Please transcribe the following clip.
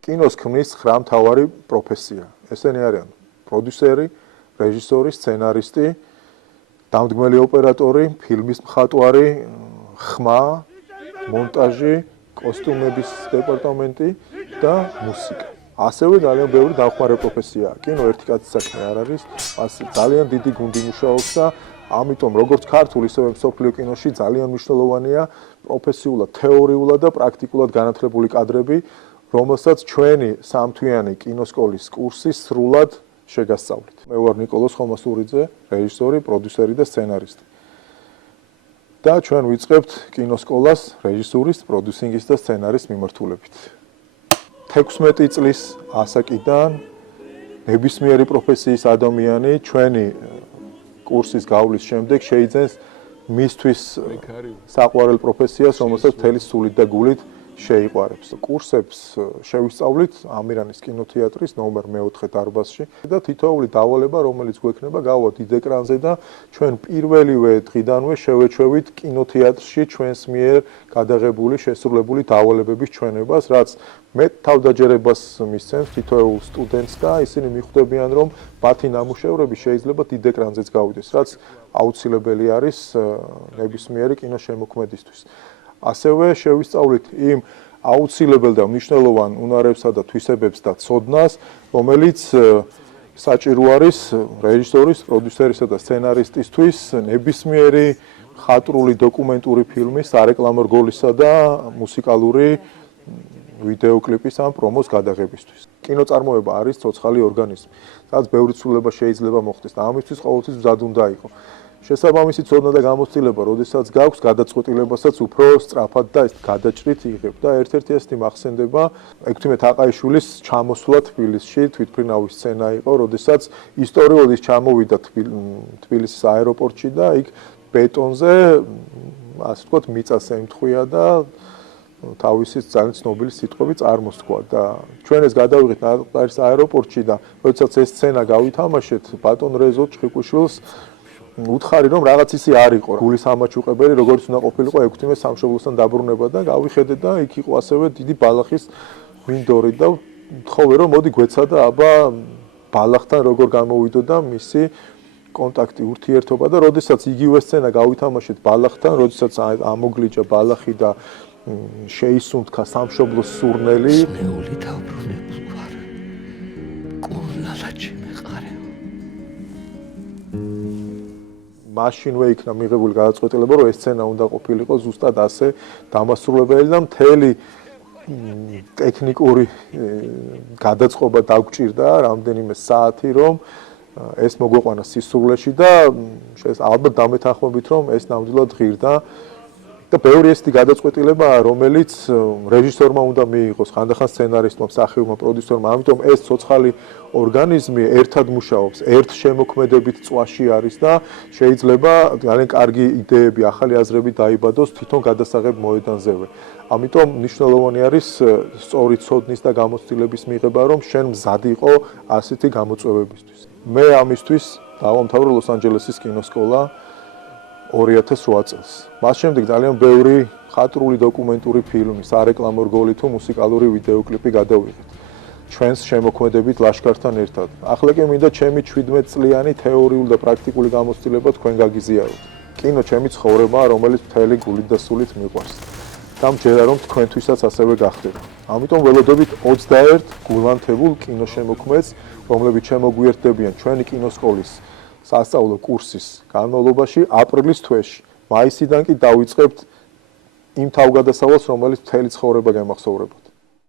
კინოს ქმნის 9 მთავარი პროფესია. ესენი არიან პროდიუსერი, რეჟისორი, სცენარისტი, დამდგმელი ოპერატორი, ფილმის მხატვარი, ხმა, მონტაჟი, კოსტუმების დეპარტამენტი და მუსიკა. ასევე ძალიან ბევრი დამხმარე პროფესიაა. კინო ერთი კაცის საქმე არ არის, ძალიან დიდი გუნდი მუშაობს და ამიტომ როგორც ქართულ ისევე მსოფლიო კინოში ძალიან მნიშვნელოვანია პროფესიულად, თეორიულად და პრაქტიკულად განათლებული კადრები, რომელსაც ჩვენი სამთვიანი კინოსკოლის კურსი სრულად შეგასწავლით. მე ვარ ნიკოლოზ ხომასურიძე, რეჟისორი, პროდიუსერი და სცენარისტი. და ჩვენ ვიწყებთ კინოსკოლას რეჟისურის, პროდიუსინგის და სცენარის მიმართულებით. 16 წლის ასაკიდან ნებისმიერი პროფესიის ადამიანი ჩვენი კურსის გავლის შემდეგ შეიძენს მისთვის საყვარელ პროფესიას, რომელსაც მთელი სულით და გულით შეიყვარებს. კურსებს შევისწავლით ამირანის კინოთეატრის ნომერ მე-4 დარბაზში და თითოეული დავალება, რომელიც გვექნება, გავა დიდ ეკრანზე და ჩვენ პირველივე დღიდანვე შევეჩვევით კინოთეატრში ჩვენს მიერ გადაღებული, შესრულებული დავალებების ჩვენებას, რაც მეტ თავდაჯერებას მისცემს თითოეულ სტუდენტს და ისინი მიხვდებიან, რომ მათი ნამუშევრები შეიძლება დიდ ეკრანზეც გავიდეს, რაც აუცილებელი არის ნებისმიერი კინოშემოქმედისთვის. ასევე შევისწავლით იმ აუცილებელ და მნიშვნელოვან უნარებსა და თვისებებს და ცოდნას, რომელიც საჭირო არის რეჟისორის, პროდიუსერისა და სცენარისტისთვის ნებისმიერი ხატრული დოკუმენტური ფილმის, სარეკლამო რგოლისა და მუსიკალური ვიდეოკლიპის ან პრომოს გადაღებისთვის. კინოწარმოება არის ცოცხალი ორგანიზმი, სადაც ბევრი ცვლილება შეიძლება მოხდეს და ამისთვის ყოველთვის მზად უნდა იყო. შესაბამისი ცოდნა და გამოცდილება, როდესაც გაქვს, გადაწყვეტილებასაც უფრო სწრაფად და გადაჭრით იღებ და ერთ-ერთი ასეთი მახსენდება ექვთიმე თაყაიშვილის ჩამოსვლა თბილისში, თვითმფრინავის სცენა იყო, როდესაც ისტორიულად ის ჩამოვიდა თბილისის აეროპორტში და იქ ბეტონზე, ასე ვთქვათ, მიწას ემთხვია და თავისი ძალიან ცნობილი სიტყვები წარმოსთქვა და ჩვენ ეს გადავიღეთ ნაყარის აეროპორტში და როდესაც ეს სცენა გავითამაშეთ ბატონ რეზო ჩხიკვიშვილს უთხარი რომ რაღაც ისე არ იყო გულის ამაჩუყებელი როგორც უნდა ყოფილიყო ექვთიმე სამშობლოსთან დაბრუნება და გავიხედე და იქ იყო ასევე დიდი ბალახის მინდორი და ვთხოვე რომ მოდი გვეცადა აბა ბალახთან როგორ გამოვიდოდა მისი კონტაქტი ურთიერთობა და როდესაც იგივე სცენა გავითამაშეთ ბალახთან როდესაც ამოგლიჯა ბალახი და შეისუნთქა სამშობლოს სურნელი ნეული დაბრუნებულ ვარ კულალაჩი მეყარე მაშინვე იქნა მიღებული გადაწყვეტილება რომ ეს სცენა უნდა ყოფილიყო ზუსტად ასე დამასრულებელი და მთელი ტექნიკური გადაწყობა დაგვჭირდა რამდენიმე საათი რომ ეს მოგვეყვანა სისრულეში და ალბათ დამეთანხმებით რომ ეს ნამდვილად ღირდა და ბევრი ესეთი გადაწყვეტილებაა, რომელიც რეჟისორმა უნდა მიიღოს, ხანდახან სცენარისტმა, მსახიობმა, პროდიუსერმა, ამიტომ ეს ცოცხალი ორგანიზმი ერთად მუშაობს, ერთ შემოქმედებით წვაში არის და შეიძლება ძალიან კარგი იდეები, ახალი აზრები დაიბადოს თვითონ გადასაღებ მოედანზევე. ამიტომ მნიშვნელოვანი არის სწორი ცოდნის და გამოცდილების მიღება, რომ შენ მზად იყო ასეთი გამოწვევებისთვის. მე ამისთვის დავამთავრე ლოს-ანჯელესის კინოსკოლა 2008 წელს. მას შემდეგ ძალიან ბევრი ხატრული დოკუმენტური ფილმი, სარეკლამო რგოლი თუ მუსიკალური ვიდეოკლიპი გადავიღეთ. ჩვენს შემოქმედებით ლაშქართან ერთად. ახლა კი მინდა ჩემი 17 წლიანი თეორიული და პრაქტიკული გამოცდილება თქვენ გაგიზიაროთ. კინო ჩემი ცხოვრებაა, რომელიც მთელი გულით და სულით მიყვარს. და მჯერა რომ თქვენთვისაც ასევე გახდება. ამიტომ ველოდებით 21 გულანთებულ კინოშემოქმედს, რომლებიც შემოგვიერთდებიან ჩვენი კინოსკოლის სასწავლო კურსის განმავლობაში აპრილის თვეში. მაისიდან კი დავიწყებთ იმ თავგადასავალს, რომელიც მთელი ცხოვრება გემახსოვრებოდა.